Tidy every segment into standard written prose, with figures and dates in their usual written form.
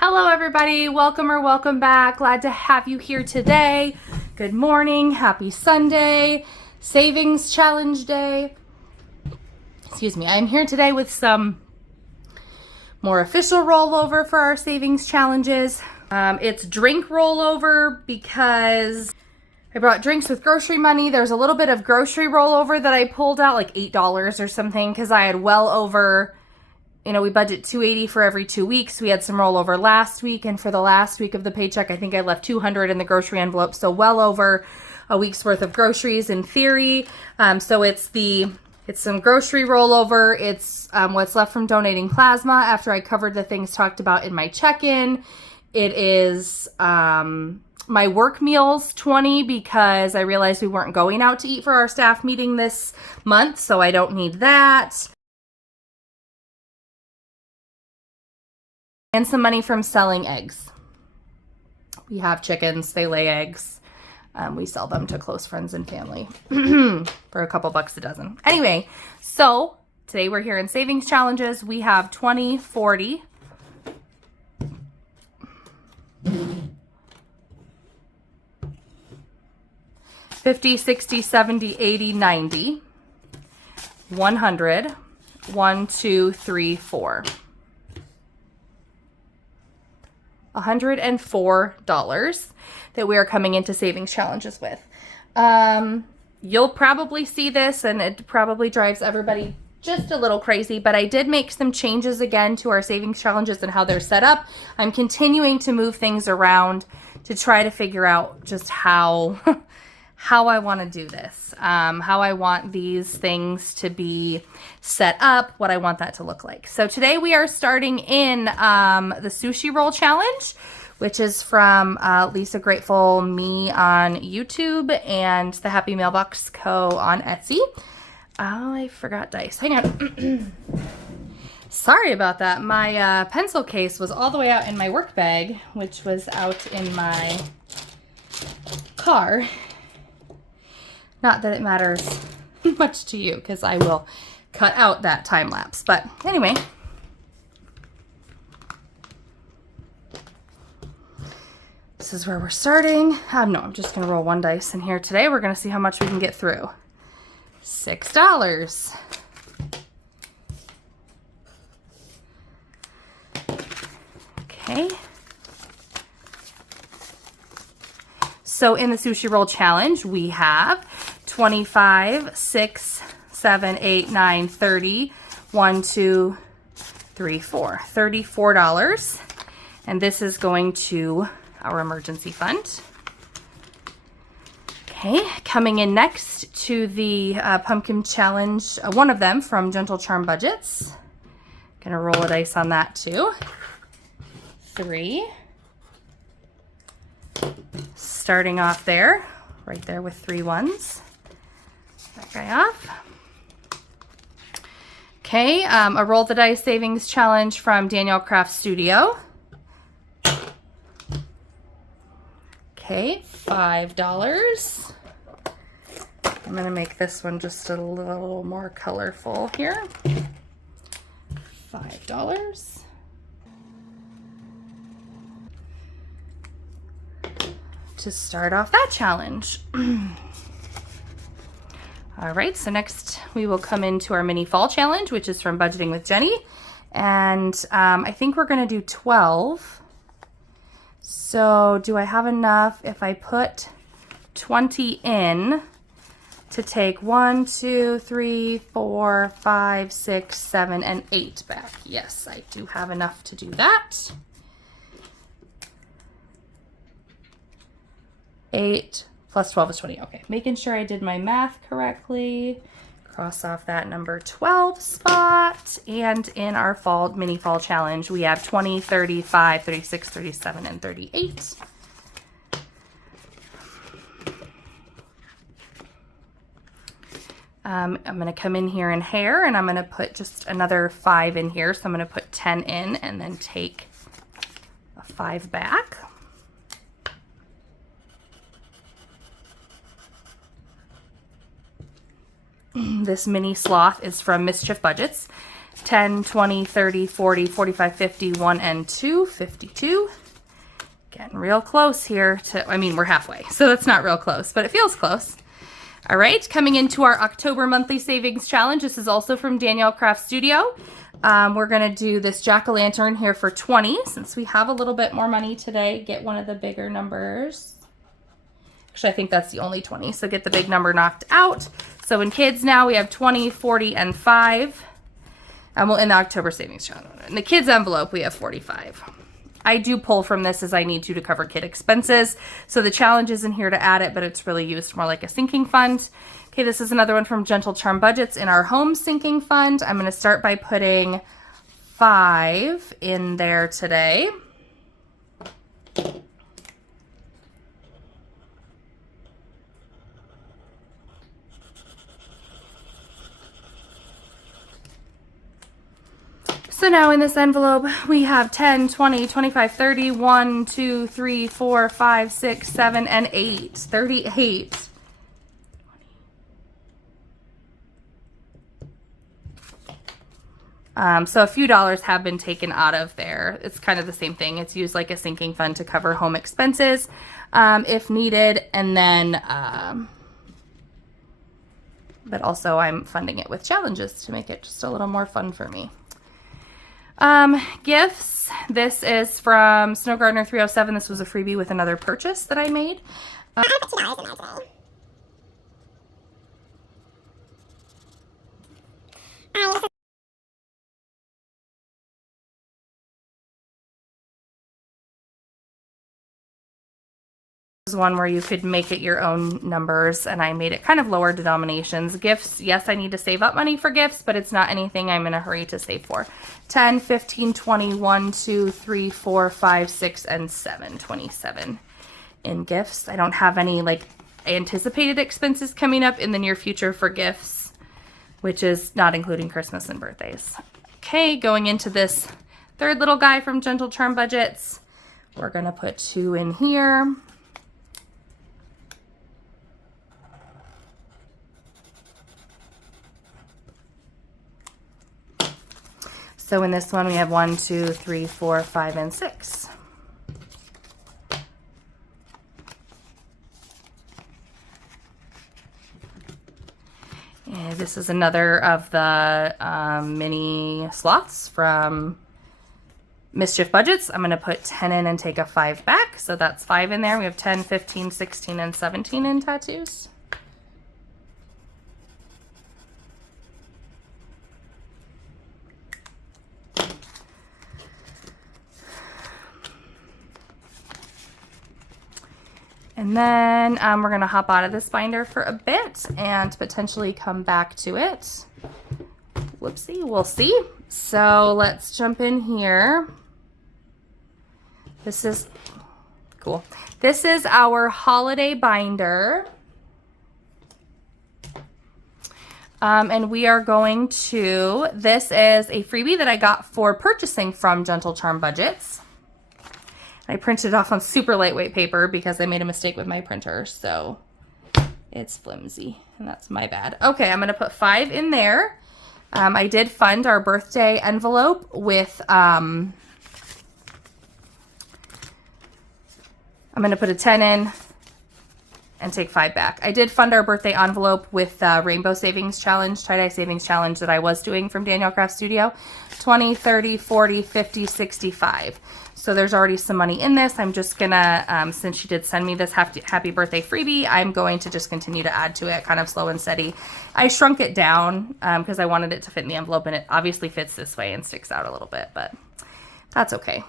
Hello everybody, welcome or welcome back. Glad to have you here today. Good morning, happy Sunday, savings challenge day. Excuse me, I'm here today with some more official rollover for our savings challenges. It's drink rollover because I brought drinks with grocery money. There's a little bit of grocery rollover that I pulled out, like $8 or something, because I had well over, we budget $280 for every 2 weeks. We had some rollover last week, and for the last week of the paycheck, I think I left $200 in the grocery envelope, so well over a week's worth of groceries in theory. So it's some grocery rollover. It's what's left from donating plasma after I covered the things talked about in my check-in. It is my work meals, 20, because I realized we weren't going out to eat for our staff meeting this month, so I don't need that. And some money from selling eggs. We have chickens, they lay eggs. We sell them to close friends and family for a couple bucks a dozen. Anyway, so today we're here in savings challenges. We have 20, 40, 50, 60, 70, 80, 90, 100, 1, 2, 3, 4. $104 that we are coming into savings challenges with. You'll probably see this and it probably drives everybody just a little crazy, but I did make some changes again to our savings challenges and how they're set up. I'm continuing to move things around to try to figure out just how I want to do this, how I want these things to be set up, what I want that to look like. So today we are starting in the sushi roll challenge, which is from Lisa Grateful Me on YouTube and the Happy Mailbox Co. on Etsy. Oh, I forgot dice. Hang on. Sorry about that. My pencil case was all the way out in my work bag, which was out in my car. Not that it matters much to you, because I will cut out that time lapse. But anyway, this is where we're starting. No, I'm just going to roll one dice in here today. We're going to see how much we can get through. $6. Okay. So in the sushi roll challenge, we have 25, 6, 7, 8, 9, 30, 1, 2, 3, 4. $34. And this is going to our emergency fund. Okay, coming in next to the pumpkin challenge, one of them from Gentle Charm Budgets. Gonna roll a dice on that too. 3. Starting off there, right there with 3 ones. That guy off. Okay, a roll the dice savings challenge from Danielle Craft Studio. Okay, $5. I'm gonna make this one just a little more colorful here. $5. To start off that challenge. All right, so next we will come into our mini fall challenge, which is from Budgeting with Jenny. And I think we're gonna do 12. So do I have enough if I put 20 in to take 1, 2, 3, 4, 5, 6, 7, and 8 back? Yes, I do have enough to do that. 8 plus 12 is 20. Okay, making sure I did my math correctly. Cross off that number 12 spot. And in our mini fall challenge, we have 20, 35, 36, 37, and 38. I'm going to come in here in hair, and I'm going to put just another 5 in here. So I'm going to put 10 in and then take a 5 back. This mini sloth is from Mischief Budgets. 10, 20, 30, 40, 45, 50, 1 and 2, 52. Getting real close here to, I mean, we're halfway, so that's not real close, but it feels close. All right, coming into our October monthly savings challenge. This is also from Danielle Craft Studio. We're gonna do this jack-o'-lantern here for 20. Since we have a little bit more money today, get one of the bigger numbers. Actually, I think that's the only 20, so get the big number knocked out. So in kids now, we have 20, 40, and 5. Well, in the October savings challenge. In the kids envelope, we have 45. I do pull from this as I need to cover kid expenses. So the challenge isn't here to add it, but it's really used more like a sinking fund. Okay, this is another one from Gentle Charm Budgets in our home sinking fund. I'm going to start by putting 5 in there today. So now in this envelope, we have 10, 20, 25, 30, 1, 2, 3, 4, 5, 6, 7, and 8. 38. So a few dollars have been taken out of there. It's kind of the same thing. It's used like a sinking fund to cover home expenses if needed. And then, but also I'm funding it with challenges to make it just a little more fun for me. Gifts. This is from Snow Gardener 307. This was a freebie with another purchase that I made. I put $2 in there today. One where you could make it your own numbers, and I made it kind of lower denominations. Gifts, yes, I need to save up money for gifts, but it's not anything I'm in a hurry to save for. 10, 15, 20, 1, 2, 3, 4, 5, 6, and 7. 27 in gifts. I don't have any like anticipated expenses coming up in the near future for gifts, which is not including Christmas and birthdays. Okay, going into this third little guy from Gentle Charm Budgets, we're gonna put 2 in here. So in this one, we have 1, 2, 3, 4, 5, and 6. And this is another of the mini slots from Mischief Budgets. I'm going to put 10 in and take a 5 back. So that's 5 in there. We have 10, 15, 16, and 17 in tattoos. And then we're going to hop out of this binder for a bit and potentially come back to it. Whoopsie, we'll see. So let's jump in here. This is cool. This is our holiday binder. And we are going to, this is a freebie that I got for purchasing from Gentle Charm Budgets. I printed it off on super lightweight paper because I made a mistake with my printer, so it's flimsy, and that's my bad. Okay, I'm going to put 5 in there. I did fund our birthday envelope with, I'm going to put a 10 in and take 5 back. I did fund our birthday envelope with the Rainbow Savings Challenge, Tie-Dye Savings Challenge that I was doing from Danielle Craft Studio. 20, 30, 40, 50, 65. So there's already some money in this. I'm just gonna, since she did send me this happy birthday freebie, I'm going to just continue to add to it kind of slow and steady. I shrunk it down because I wanted it to fit in the envelope, and it obviously fits this way and sticks out a little bit, but that's okay.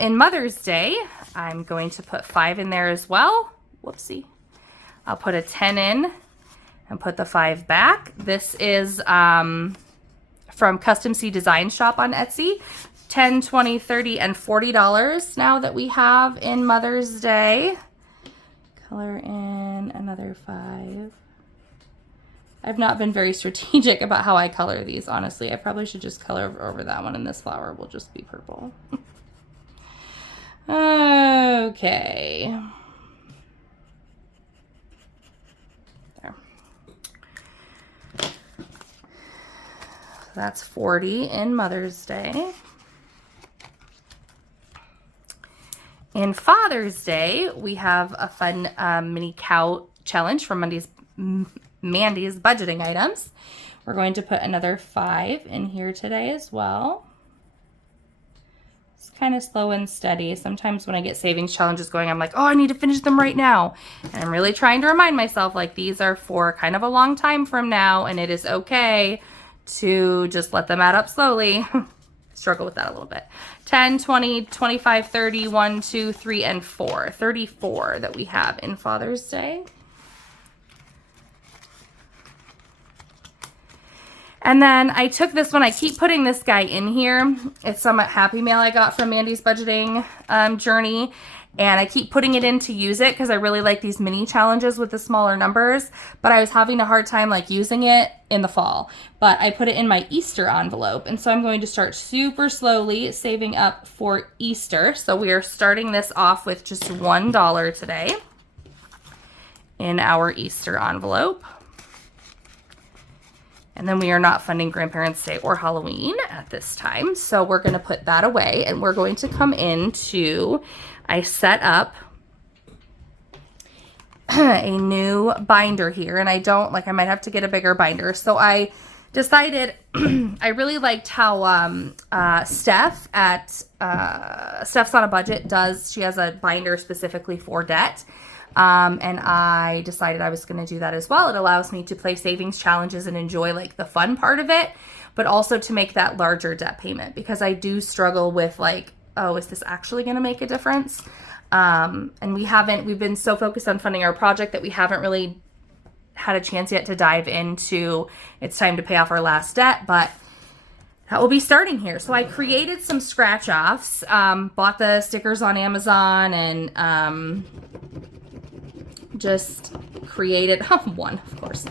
In Mother's Day, I'm going to put 5 in there as well. Whoopsie. I'll put a 10 in and put the 5 back. This is from Custom C Design Shop on Etsy. 10, 20, 30, and $40 now that we have in Mother's Day. Color in another 5. I've not been very strategic about how I color these, honestly. I probably should just color over that one, and this flower will just be purple. Okay. There. that's 40 in Mother's Day. In Father's Day, we have a fun mini cow challenge from Mandy's budgeting items. We're going to put another 5 in here today as well. It's kind of slow and steady. Sometimes when I get savings challenges going, I'm like, oh, I need to finish them right now. And I'm really trying to remind myself, like, these are for kind of a long time from now, and it is okay to just let them add up slowly. Struggle with that a little bit. 10, 20, 25, 30, 1, 2, 3, and 4. 34 that we have in Father's Day. And then I took this one. I keep putting this guy in here. It's some Happy Mail I got from Mandy's budgeting journey. And I keep putting it in to use it because I really like these mini challenges with the smaller numbers. But I was having a hard time like using it in the fall. But I put it in my Easter envelope. And so I'm going to start super slowly saving up for Easter. So we are starting this off with just $1 today in our Easter envelope. And then we are not funding Grandparents' Day or Halloween at this time. So we're going to put that away and we're going to come into, I set up a new binder here, and I might have to get a bigger binder. So I decided I really liked how Steph at Steph's on a Budget she has a binder specifically for debt. And I decided I was going to do that as well. It allows me to play savings challenges and enjoy like the fun part of it, but also to make that larger debt payment because I do struggle with like, oh, is this actually going to make a difference? And we've been so focused on funding our project that we haven't really had a chance yet to dive into it's time to pay off our last debt, but that will be starting here. So I created some scratch offs, bought the stickers on Amazon and, just created one, of course.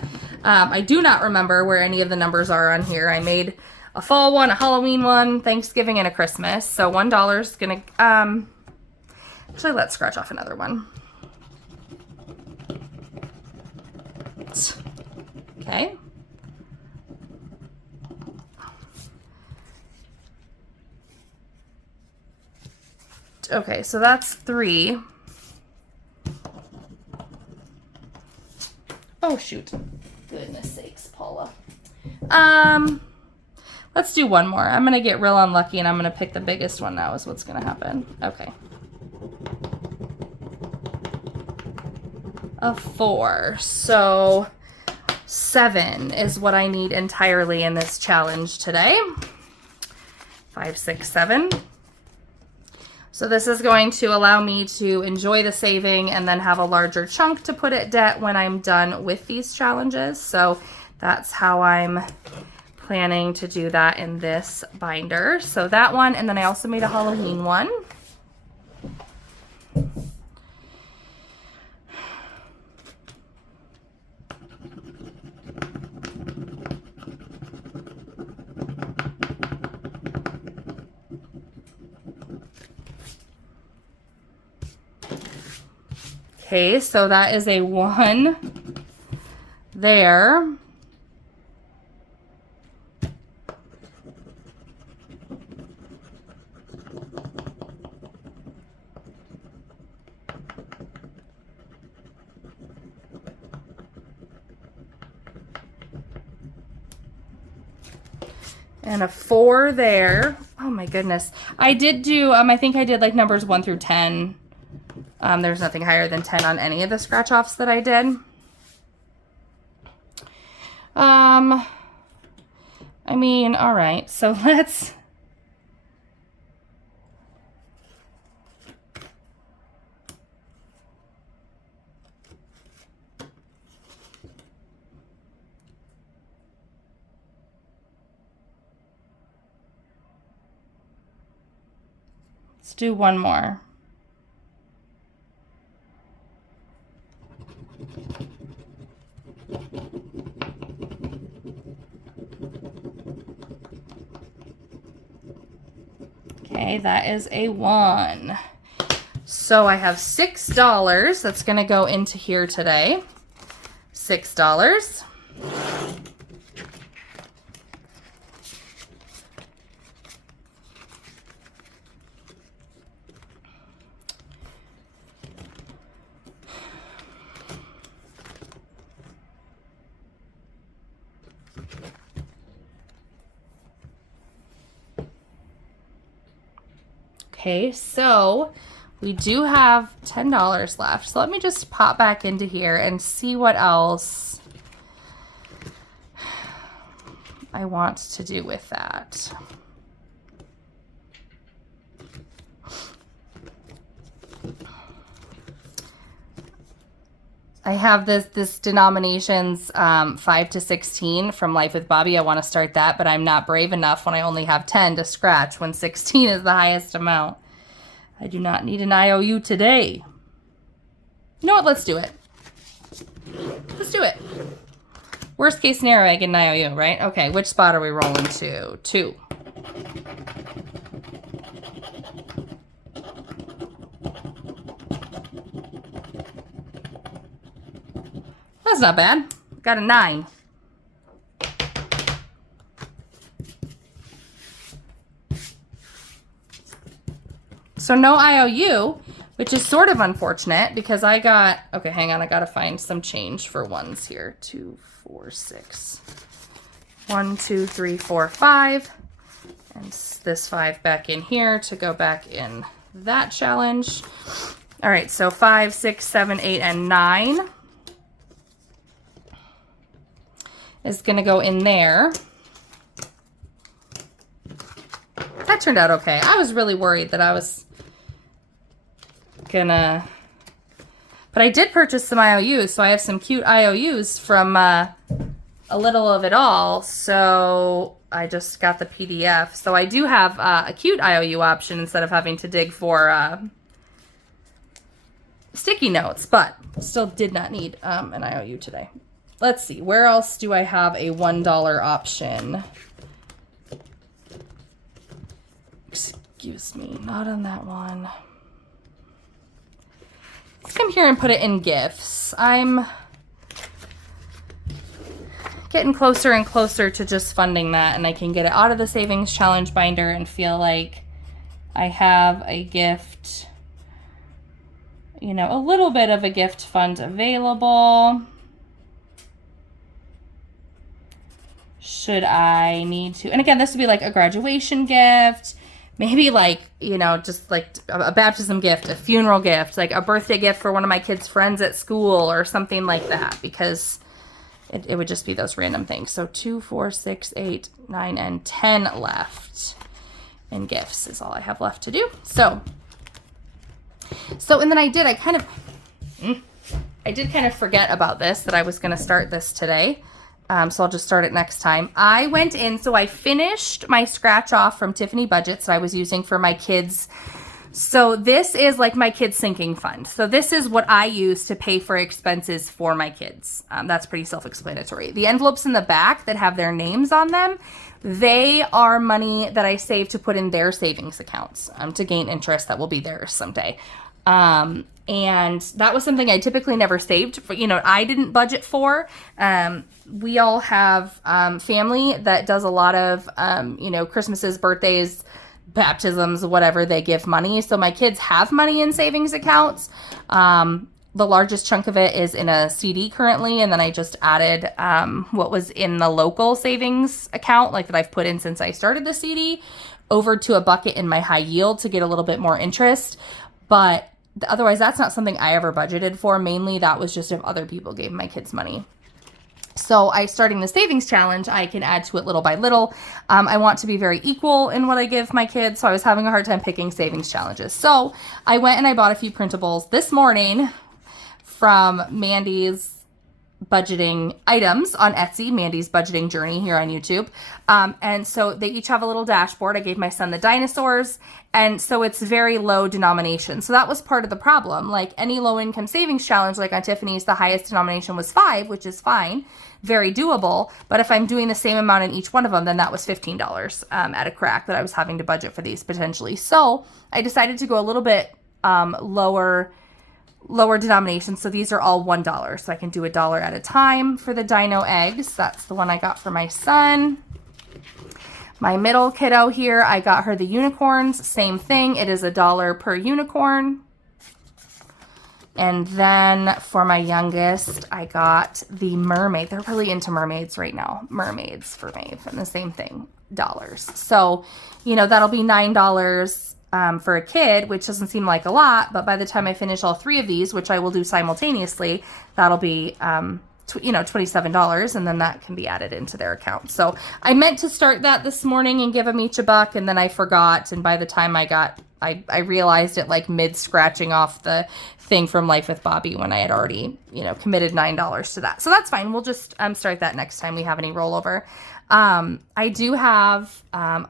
I do not remember where any of the numbers are on here. I made a fall one, a Halloween one, Thanksgiving, and a Christmas. So $1 is gonna actually let's scratch off another one. Okay. Okay, so that's 3. Oh, shoot. Goodness sakes, Paula. Let's do one more. I'm going to get real unlucky, and I'm going to pick the biggest one now is what's going to happen. Okay. A 4. So 7 is what I need entirely in this challenge today. 5, 6, 7. So this is going to allow me to enjoy the saving and then have a larger chunk to put at debt when I'm done with these challenges. So that's how I'm planning to do that in this binder. So that one, and then I also made a Halloween one. Okay, so that is a 1 there. And a 4 there. Oh my goodness. I did do, I think I did like numbers 1 through 10. There's nothing higher than 10 on any of the scratch offs that I did. I mean, all right, so let's do one more. Okay, that is a 1. So I have $6 that's going to go into here today. $6. Okay, so we do have $10 left. So let me just pop back into here and see what else I want to do with that. I have this denominations 5 to 16 from Life with Bobby. I want to start that, but I'm not brave enough when I only have 10 to scratch when 16 is the highest amount. I do not need an IOU today. You know what? Let's do it. Let's do it. Worst case scenario, I get an IOU, right? Okay, which spot are we rolling to? 2. That's not bad. Got a 9. So no IOU, which is sort of unfortunate because I got, okay, hang on, I gotta find some change for ones here. 2, 4, 6. 1, 2, 3, 4, 5. And this 5 back in here to go back in that challenge. All right, so 5, 6, 7, 8, and 9 is gonna go in there. That turned out okay. I was really worried that I was gonna, but I did purchase some IOUs, so I have some cute IOUs from A Little of It All, so I just got the PDF. So I do have a cute IOU option instead of having to dig for sticky notes, but still did not need an IOU today. Let's see, where else do I have a $1 option? Excuse me, not on that one. Let's come here and put it in gifts. I'm getting closer and closer to just funding that, and I can get it out of the savings challenge binder and feel like I have a gift, you know, a little bit of a gift fund available. Should I need to, and again, this would be like a graduation gift, maybe like, you know, just like a baptism gift, a funeral gift, like a birthday gift for one of my kids' friends at school or something like that, because it would just be those random things. So 2, 4, 6, 8, 9, and 10 left in gifts is all I have left to do. So and then I did kind of forget about this, that I was going to start this today. So I'll just start it next time. I went in, so I finished my scratch off from Tiffany Budgets that I was using for my kids. So this is like my kids' sinking fund. So this is what I use to pay for expenses for my kids. That's pretty self-explanatory. The envelopes in the back that have their names on them, they are money that I save to put in their savings accounts to gain interest that will be theirs someday. And that was something I typically never saved for, you know, I didn't budget for. We all have family that does a lot of, you know, Christmases, birthdays, baptisms, whatever, they give money. So my kids have money in savings accounts. The largest chunk of it is in a CD currently. And then I just added what was in the local savings account, like that I've put in since I started the CD, over to a bucket in my high yield to get a little bit more interest. But otherwise, that's not something I ever budgeted for. Mainly, that was just if other people gave my kids money. So starting the savings challenge, I can add to it little by little. I want to be very equal in what I give my kids, so I was having a hard time picking savings challenges. So I went and I bought a few printables this morning from Mandy's budgeting items on Etsy, Mandy's budgeting journey here on YouTube. And so they each have a little dashboard. I gave my son the dinosaurs, and so it's very low denomination. So that was part of the problem. Like any low income savings challenge, like on Tiffany's, the highest denomination was 5, which is fine, very doable. But if I'm doing the same amount in each one of them, then that was $15 at a crack that I was having to budget for these potentially. So I decided to go a little bit lower denomination. So these are all $1. So I can do $1 at a time for the dino eggs. That's the one I got for my son. My middle kiddo here, I got her the unicorns. Same thing. It is $1 per unicorn. And then for my youngest, I got the mermaid. They're really into mermaids right now. Mermaids for Maeve. And the same thing, dollars. So, you know, that'll be $9 for a kid, which doesn't seem like a lot, but by the time I finish all 3 of these, which I will do simultaneously, that'll be, $27, and then that can be added into their account. So I meant to start that this morning and give them each $1, and then I forgot. And by the time I realized it like mid scratching off the thing from Life with Bobby when I had already, committed $9 to that. So that's fine. We'll just start that next time we have any rollover. I do have, I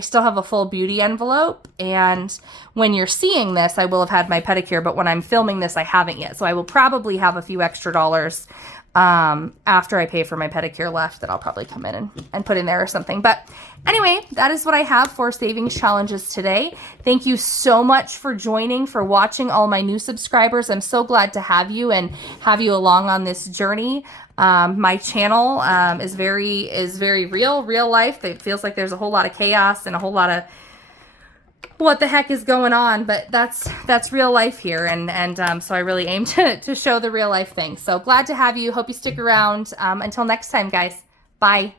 still have a full beauty envelope, and when you're seeing this, I will have had my pedicure, but when I'm filming this, I haven't yet. So I will probably have a few extra dollars after I pay for my pedicure left that I'll probably come in and put in there or something. But anyway, that is what I have for savings challenges today. Thank you so much for joining, for watching, all my new subscribers. I'm so glad to have you and have you along on this journey. My channel is very real life. It feels like there's a whole lot of chaos and a whole lot of what the heck is going on, but that's real life here, and so I really aim to show the real life thing. So glad to have you. Hope you stick around. Until next time, guys. Bye.